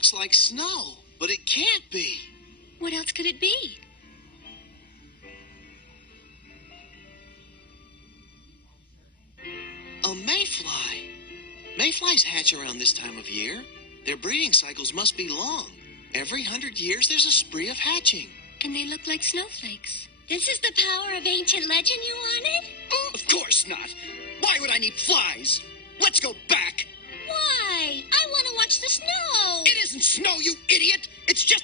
looks like snow, but it can't be. What else could it be? A mayfly. Mayflies hatch around this time of year. Their breeding cycles must be long. Every 100 years, there's a spree of hatching. And they look like snowflakes. This is the power of ancient legend you wanted? Of course not. Why would I need flies? Let's go back. Why? I want to watch the snow. It isn't snow, you idiot. It's just